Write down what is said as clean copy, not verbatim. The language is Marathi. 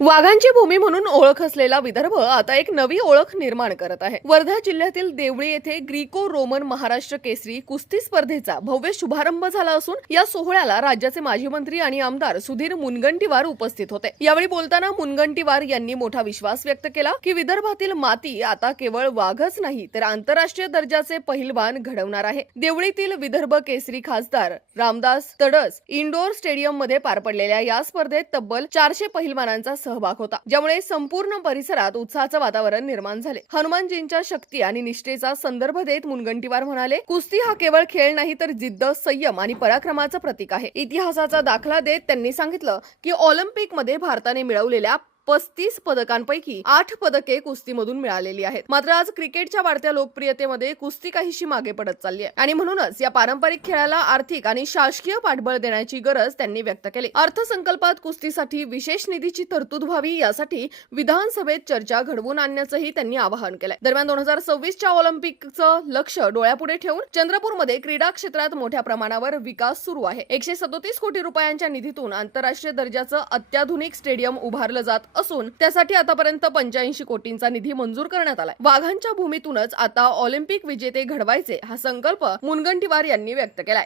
वाघांची भूमी म्हणून ओळख असलेला विदर्भ आता एक नवी ओळख निर्माण करत आहे. वर्धा जिल्ह्यातील देवळी येथे ग्रीको रोमन महाराष्ट्र केसरी कुस्ती स्पर्धेचा भव्य शुभारंभ झाला असून या सोहळ्याला राज्याचे माजी मंत्री आणि आमदार सुधीर मुनगंटीवार उपस्थित होते. यावेळी बोलताना मुनगंटीवार यांनी मोठा विश्वास व्यक्त केला की विदर्भातील माती आता केवळ वाघच नाही तर आंतरराष्ट्रीय दर्जाचे पहिलवान घडवणार आहे. देवळीतील विदर्भ केसरी खासदार रामदास तडस इंडोर स्टेडियम मध्ये पार पडलेल्या या स्पर्धेत तब्बल 400 पहिलवानांचा सहभाग होता, ज्यामुळे संपूर्ण परिसरात उत्साहाचं वातावरण निर्माण झाले. हनुमानजींच्या शक्ती आणि निष्ठेचा संदर्भ देत मुनगंटीवार म्हणाले, कुस्ती हा केवळ खेळ नाही तर जिद्द, संयम आणि पराक्रमाचं प्रतीक आहे. इतिहासाचा दाखला देत त्यांनी सांगितलं की ऑलिम्पिकमध्ये भारताने मिळवलेल्या 35 पदकांपैकी 8 पदके कुस्तीमधून मिळालेली आहेत. मात्र आज क्रिकेटच्या वाढत्या लोकप्रियतेमध्ये कुस्ती काहीशी मागे पडत चालली आहे आणि म्हणूनच या पारंपरिक खेळाला आर्थिक आणि शासकीय पाठबळ देण्याची गरज त्यांनी व्यक्त केली. अर्थसंकल्पात कुस्तीसाठी विशेष निधीची तरतूद व्हावी यासाठी विधानसभेत चर्चा घडवून आणण्याचंही त्यांनी आवाहन केलंय. दरम्यान 2026च्या ऑलिम्पिकचं लक्ष डोळ्यापुढे ठेवून चंद्रपूरमध्ये क्रीडा क्षेत्रात मोठ्या प्रमाणावर विकास सुरू आहे. 137 कोटी रुपयांच्या निधीतून आंतरराष्ट्रीय दर्जाचं अत्याधुनिक स्टेडियम उभारलं जात असून त्यासाठी आतापर्यंत 85 कोटींचा निधी मंजूर करण्यात आलाय. वाघांच्या भूमीतूनच आता ऑलिम्पिक विजेते घडवायचे हा संकल्प मुनगंटीवार यांनी व्यक्त केलाय.